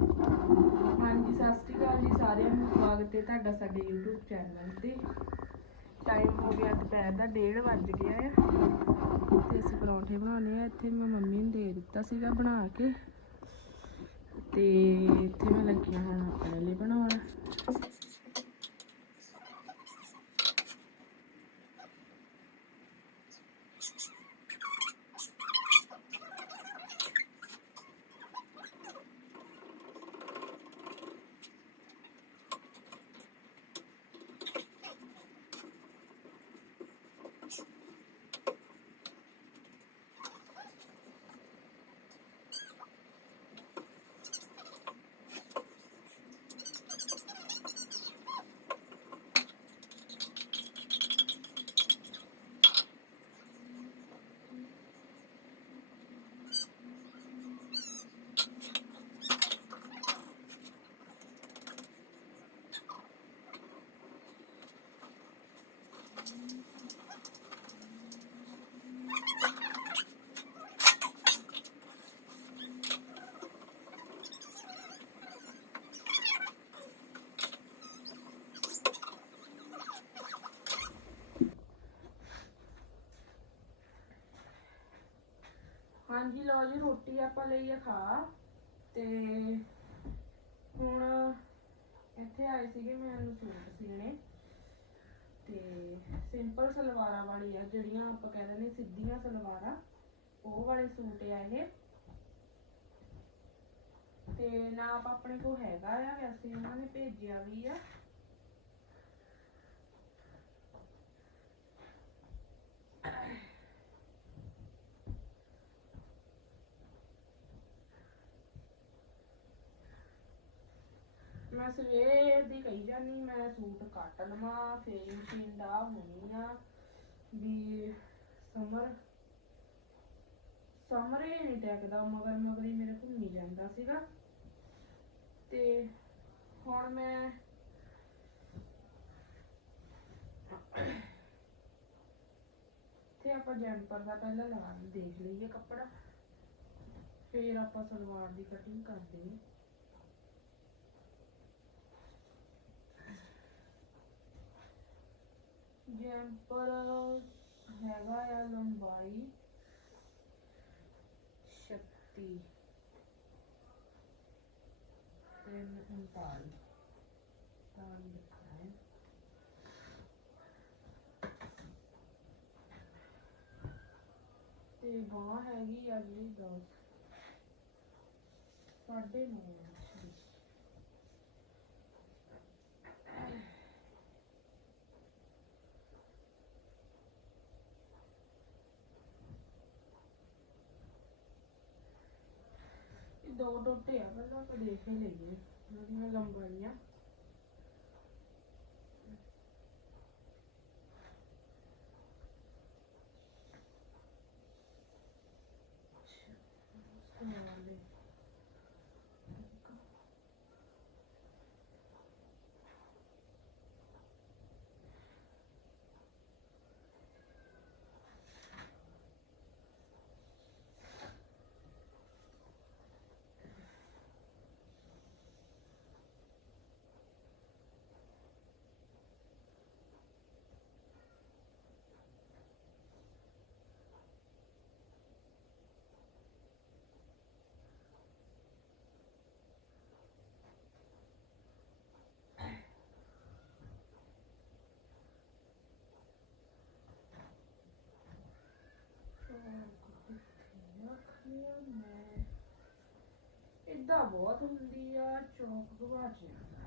ਹਾਂਜੀ, ਸਤਿ ਸ਼੍ਰੀ ਅਕਾਲ ਜੀ ਸਾਰਿਆਂ ਨੂੰ। ਸਵਾਗਤ ਹੈ ਤੁਹਾਡਾ ਸਾਡੇ YouTube ਚੈਨਲ ਤੇ। ਟਾਈਮ ਹੋ ਗਿਆ, ਦੁਪਹਿਰ ਦਾ 1:30 ਵੱਜ ਗਿਆ ਆ। ਤੇ ਅਸੀਂ ਪਰੌਂਠੇ ਬਣਾਉਣੇ ਆ। ਇੱਥੇ ਮੈਂ ਮੰਮੀ ਨੂੰ ਦੇ ਦਿੱਤਾ ਸੀਗਾ ਬਣਾ ਕੇ। ਤੇ ਇੱਥੇ ਮੈਂ ਲੱਗੀਆਂ ਹੁਣ ਆਪਣੇ ਲਈ ਬਣਾਉਣ। ਹਾਂਜੀ ਲਓ ਜੀ, ਰੋਟੀ ਆਪਾਂ ਲਈ ਆ ਖਾ। ਤੇ ਹੁਣ ਇੱਥੇ ਆਏ ਸੀਗੇ ਮੈਨੂੰ ਸੂਟ ਸੀਨੇ ਤੇ ਸਿੰਪਲ ਸਲਵਾਰਾਂ ਵਾਲੀ ਆ, ਜਿਹੜੀਆਂ ਆਪਾਂ ਕਹਿੰਦੇ ਨੇ ਸਿੱਧੀਆਂ ਸਲਵਾਰਾਂ, ਉਹ ਵਾਲੇ ਸੂਟ ਆ ਇਹ। ਤੇ ਨਾਪ ਆਪਣੇ ਕੋਲ ਹੈਗਾ ਆ, ਵੈਸੇ ਉਹਨਾਂ ਨੇ ਭੇਜਿਆ ਵੀ ਆ। ਮੈਂ ਸਵੇਰ ਦੀ ਕਹੀ ਜਾਨੀ ਮੈਂ ਸੂਟ ਕੱਟ ਲਵਾਂ, ਫੇਰ ਮਸ਼ੀਨ ਦਾ ਹੋਣੀ ਆ ਵੀ ਸਮਰ ਸਮਰ ਨਹੀਂ ਟੈਕਦਾ, ਮਗਰ ਮਗਰ ਹੀ ਮੇਰੇ ਘੁੰਮੀ ਜਾਂਦਾ ਸੀਗਾ। ਤੇ ਹੁਣ ਮੈਂ ਤੇ ਆਪਾਂ ਜੈਂਪਰ ਦਾ ਪਹਿਲਾਂ ਲਾ ਦੇਖ ਲਈਏ ਕੱਪੜਾ, ਫੇਰ ਆਪਾਂ ਸਲਵਾਰ ਦੀ ਕਟਿੰਗ ਕਰਦੇ ਹਾਂ। ਜੈਂਪਰ ਹੈਗਾ ਆ ਲੰਬਾਈ 36 ਤੇ 39 ਤੇ ਬਾਹ ਹੈਗੀ ਆ ਜੀ 10 9.5 ਇਹ ਦੋ ਟੋਟੇ ਆ ਪਹਿਲਾਂ ਆਪਾਂ ਦੇਖ ਹੀ ਲਈਏ ਉਹਨਾਂ ਦੀਆਂ ਲੰਬਾਈਆਂ ਵਾਲੇ ਇਦਾਂ ਬਹੁਤ ਹੁੰਦੀ ਆ ਚੌਂਕ ਗਵਾਚ ਚ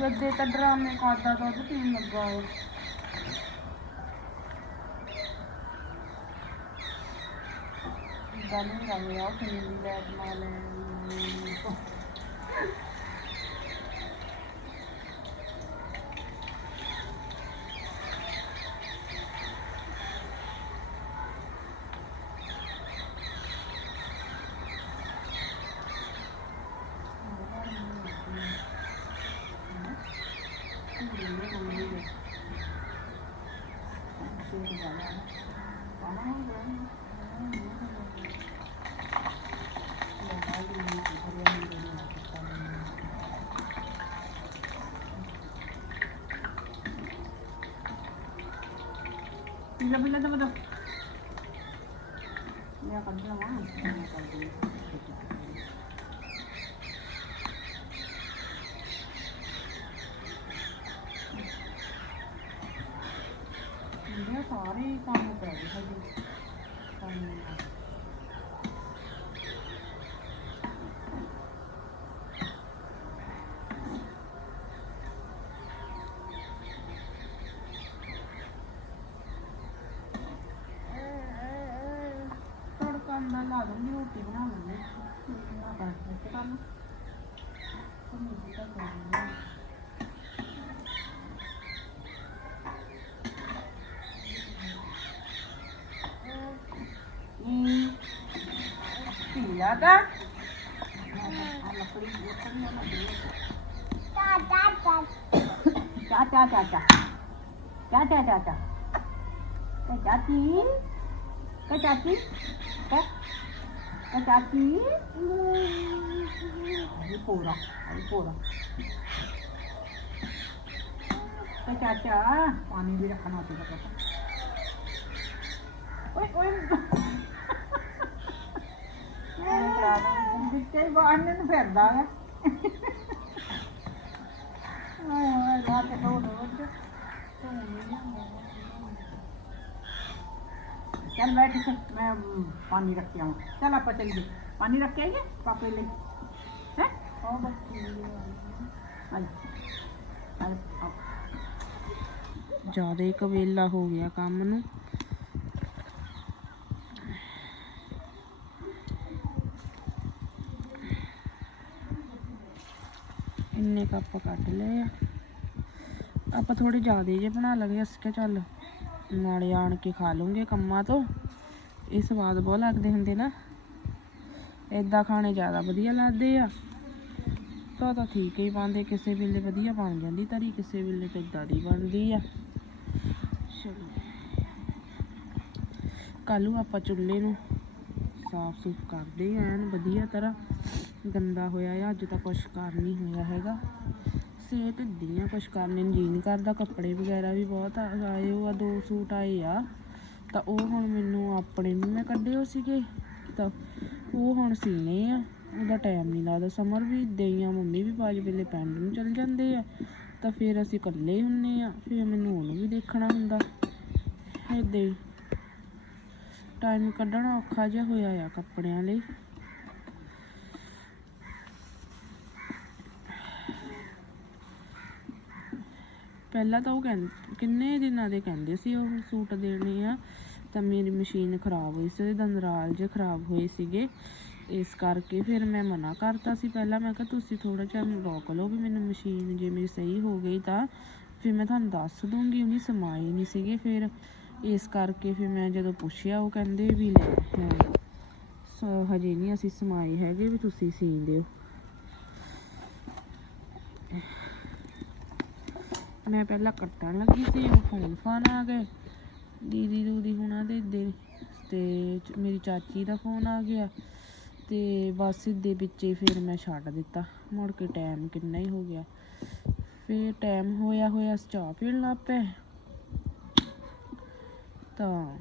ਜੱਦੇ ਤਾਂ ਡਰਾਮੇ ਕਰਦਾ ਦੁੱਧ ਪੀਣ ਲੱਗਾ ਵਾ ਗੱਲ ਨਹੀਂ ਕਰ ਰਿਹਾ ਕਿੰਨੀ ਦੀ ਲੈ ਬਣਾ ਲੈ Bilang bilang naman daw. Iyakan lang ah. Iyakan lang. ਵੀ ਕੰਮ ਪੈ ਗਿਆ ਹਜੇ। ਕੰਮ ਤੜਕਾ ਮੈਂ ਲਾ ਦੂੰਗੀ, ਰੋਟੀ ਬਣਾ ਲੈਂਦੇ ਹਾਂ ਰੋਟੀ ਬਣਾ ਕੇ ਕੰਮ। ਕੰਮ ਜੀ ਦਾ ਕਰਨਾ ada. Dada, dada. Kejati. Kejati. Kejati. Pura. Pura. Oi, oi. ਕਰਾ ਦਾਂ ਵਿੱਚੇ ਬਾਹਰ ਫਿਰਦਾ ਹੈ ਚੱਲ ਬੈਠ ਮੈਂ ਪਾਣੀ ਰੱਖ ਕੇ ਆਉਂ ਚੱਲ ਆਪਾਂ ਚੱਲੀਏ। ਪਾਣੀ ਰੱਖ ਕੇ ਆਈਏ ਪਾਪੇ ਲਈ। ਹੈ? ਹਾਂ ਬਸ ਆਈ ਜ਼ਿਆਦਾ ਕਵੇਲਾ ਹੋ ਗਿਆ ਕੰਮ ਨੂੰ। ਇੰਨੇ ਕੱਪ ਕੱਢ ਲਏ ਆ। ਆਪਾਂ ਥੋੜੇ ਜ਼ਿਆਦਾ ਜੇ ਬਣਾ ਲਗੇ ਅਸੀਂ ਕਿਹਾ ਚੱਲ ਨਾਲੇ ਆਣ ਕੇ ਖਾ ਲੂੰਗੇ ਕੰਮਾਂ ਤੋਂ। ਇਹ ਸਵਾਦ ਬਹੁਤ ਲੱਗਦੇ ਹੁੰਦੇ ਨਾ। ਏਦਾਂ ਖਾਣੇ ਜ਼ਿਆਦਾ ਵਧੀਆ ਲੱਗਦੇ ਆ। ਤਾਂ ਤਾਂ ਠੀਕ ਹੀ ਪਾਉਂਦੇ ਕਿਸੇ ਵੇਲੇ ਵਧੀਆ ਬਣ ਜਾਂਦੀ ਤਰੀ, ਕਿਸੇ ਵੇਲੇ ਤਾਂ ਇਦਾਂ ਦੀ ਬਣਦੀ ਆ। ਚਲੋ। ਕੱਲ੍ਹ ਆਪਾਂ ਚੁੱਲ੍ਹੇ ਨੂੰ ਸਾਫ਼ ਸੁਥ ਕਰਦੇ ਆਂ, ਐਨ ਵਧੀਆ ਤਰ੍ਹਾਂ। ਗੰਦਾ ਹੋਇਆ ਆ, ਅੱਜ ਤਾਂ ਕੁਛ ਕਰ ਨਹੀਂ ਹੋਇਆ ਹੈਗਾ। ਸਿਹਤ ਢਿੱਡੀ ਆ, ਕੁਛ ਕਰਨੇ ਨੂੰ। ਜੀ ਨਹੀਂ ਕਰਦਾ ਕੱਪੜੇ ਵਗੈਰਾ ਵੀ ਬਹੁਤ ਆ- ਆਏ ਹੋ ਆ, ਦੋ ਸੂਟ ਆਏ ਆ। ਤਾਂ ਉਹ ਹੁਣ ਮੈਨੂੰ ਆਪਣੇ ਵੀ ਮੈਂ ਕੱਢੇ ਹੋ ਸੀਗੇ। ਤਾਂ ਉਹ ਹੁਣ ਸੀਨੇ ਆ। ਉਹਦਾ ਟਾਈਮ ਨਹੀਂ ਲੱਗਦਾ। ਸਮਰ ਵੀ ਏਦਾਂ ਹੀ ਆ, ਮੰਮੀ ਵੀ ਬਾਜ ਵੇਲੇ ਪਿੰਡ ਨੂੰ ਚਲ ਜਾਂਦੇ ਆ। ਤਾਂ ਫਿਰ ਅਸੀਂ ਇਕੱਲੇ ਹੀ ਹੁੰਨੇ ਆ। ਫਿਰ ਮੈਨੂੰ ਉਹਨੂੰ ਵੀ ਦੇਖਣਾ ਹੁੰਦਾ। ਏਦਾਂ ਹੀ। ਟਾਈਮ ਕੱਢਣਾ ਔਖਾ ਜਿਹਾ ਹੋਇਆ ਆ ਕੱਪੜਿਆਂ ਲਈ। ਪਹਿਲਾਂ ਤਾਂ ਉਹ ਕਹਿੰਦੇ, ਕਿੰਨੇ ਦਿਨਾਂ ਦੇ ਕਹਿੰਦੇ ਸੀ ਉਹ ਸੂਟ ਦੇਣੇ ਆ, ਤਾਂ ਮੇਰੀ ਮਸ਼ੀਨ ਖਰਾਬ ਹੋਈ ਸੀ, ਉਹਦੇ ਦੰਦਰਾਲ ਜੇ ਖਰਾਬ ਹੋਏ ਸੀਗੇ। ਇਸ ਕਰਕੇ ਫਿਰ ਮੈਂ ਮਨਾ ਕਰਤਾ ਸੀ ਪਹਿਲਾਂ, ਮੈਂ ਕਿਹਾ ਤੁਸੀਂ ਥੋੜਾ ਜਿਹਾ ਰੋਕ ਲਓ ਵੀ ਮੈਨੂੰ ਮਸ਼ੀਨ ਜੇ ਮੇਰੀ ਸਹੀ ਹੋ ਗਈ ਤਾਂ। ਫਿਰ ਮੈਂ ਤੁਹਾਨੂੰ ਦੱਸ ਦੂੰਗੀ, ਉਹਨੇ ਸਮਾਏ ਨਹੀਂ ਸੀਗੇ। ਫਿਰ ਇਸ ਕਰਕੇ ਫਿਰ ਮੈਂ ਜਦੋਂ ਪੁੱਛਿਆ, ਉਹ ਕਹਿੰਦੇ ਵੀ ਲੈ ਸੋ, ਹਜੇ ਨਹੀਂ ਅਸੀਂ ਸਮਾਏ ਹੈਗੇ, ਵੀ ਤੁਸੀਂ ਸੀ ਦਿਓ। ਮੈਂ ਪਹਿਲਾਂ ਕੱਟਣ ਲੱਗੀ ਸੀ, ਉਹ ਫੋਨ ਫਾਨ ਆ ਗਏ। ਦੀਦੀ, ਦੂਦੀ ਹੁਣਾਂ ਦੇ ਦੇ ਤੇ ਮੇਰੀ ਚਾਚੀ ਦਾ ਫੋਨ ਆ ਗਿਆ। ਤੇ ਬਸ ਸਿੱਧੇ ਵਿੱਚੇ ਫਿਰ ਮੈਂ ਛੱਡ ਦਿੱਤਾ। ਮੁੜ ਕੇ ਟਾਈਮ ਕਿੰਨਾ ਹੀ ਹੋ ਗਿਆ। ਫਿਰ ਟਾਈਮ ਹੋਇਆ ਹੋਇਆ ਚਾਹ ਪੀਣ ਲੱਗ ਪਏ। ਤਾਂ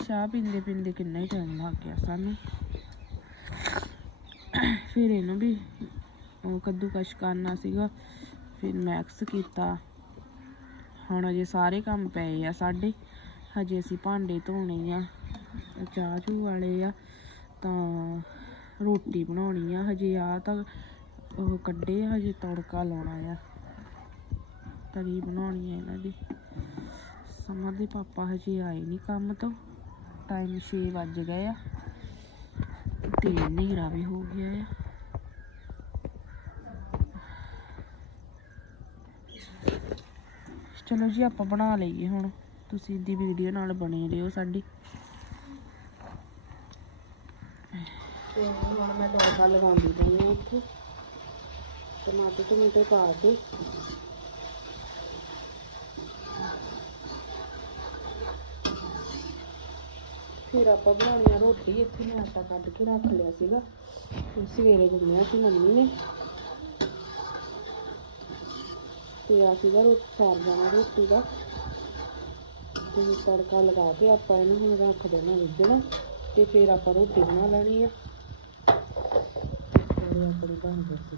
ਚਾਹ ਪੀਂਦੇ ਪੀਂਦੇ ਕਿੰਨਾ ਹੀ ਟਾਈਮ ਲੱਗ ਗਿਆ ਸਾਨੂੰ। ਫਿਰ ਇਹਨੂੰ ਵੀ ਕੱਦੂਕਸ਼ ਕਰਨਾ ਸੀਗਾ ਫਿਰ ਮੈਕਸ ਕੀਤਾ। ਹੁਣ ਅਜੇ ਸਾਰੇ ਕੰਮ ਪਏ ਆ ਸਾਡੇ ਹਜੇ ਅਸੀਂ ਭਾਂਡੇ ਧੋਣੇ ਆ ਚਾਹ ਚੂ ਵਾਲੇ ਆ ਤਾਂ ਰੋਟੀ ਬਣਾਉਣੀ ਆ। ਹਜੇ ਆ ਤਾਂ ਉਹ ਕੱਢੇ ਆ, ਹਜੇ ਤੜਕਾ ਲਾਉਣਾ ਆ। ਤਰੀ ਬਣਾਉਣੀ ਆ ਇਹਨਾਂ ਦੀ। ਸਮਾਂ ਦੇ ਪਾਪਾ ਹਜੇ ਆਏ ਨਹੀਂ ਕੰਮ ਤੋਂ। ਟਾਈਮ 6 ਵੱਜ ਗਏ ਆ। ਤੇ ਹਨੇਰਾ ਵੀ ਹੋ ਗਿਆ ਆ। ਚਲੋ ਜੀ, ਆਪਾਂ ਬਣਾ ਲਈਏ ਹੁਣ। ਤੁਸੀਂ ਦੀ ਵੀਡੀਓ ਨਾਲ ਬਣੇ ਰਹੋ ਸਾਡੀ। ਤੇ ਹੁਣ ਮੈਂ ਤੜਕਾ ਲਗਾਉਂਦੀ ਪਈ ਹਾਂ ਇੱਥੇ। ਟਮਾਟਰ ਟਮਾਟਰ ਪਾ ਕੇ। ਫਿਰ ਆਪਾਂ ਬਣਾਉਣੀ ਆ ਰੋਟੀ। ਇੱਥੇ ਮੈਂ ਆਟਾ ਕੱਢ ਕੇ ਰੱਖ ਲਿਆ ਸੀਗਾ। ਸਵੇਰੇ ਗੁੰਨਿਆ ਸੀ ਮੰਮੀ ਨੇ। ਤੇ ਆ ਸੀਗਾ, ਰੋਟੀ ਸਾਰ ਜਾਣਾ ਰੋਟੀ ਦਾ। ਤੇ ਤੜਕਾ ਲਗਾ ਕੇ ਆਪਾਂ ਇਹਨੂੰ ਹੁਣ ਰੱਖ ਦੇਣਾ ਰਿੱਝਣਾ ਤੇ ਫਿਰ ਆਪਾਂ ਰੋਟੀ ਬਣਾ ਲੈਣੀ ਆ। ਤੇ ਆਪਣੀ ਬਣ ਜਾਏਗੀ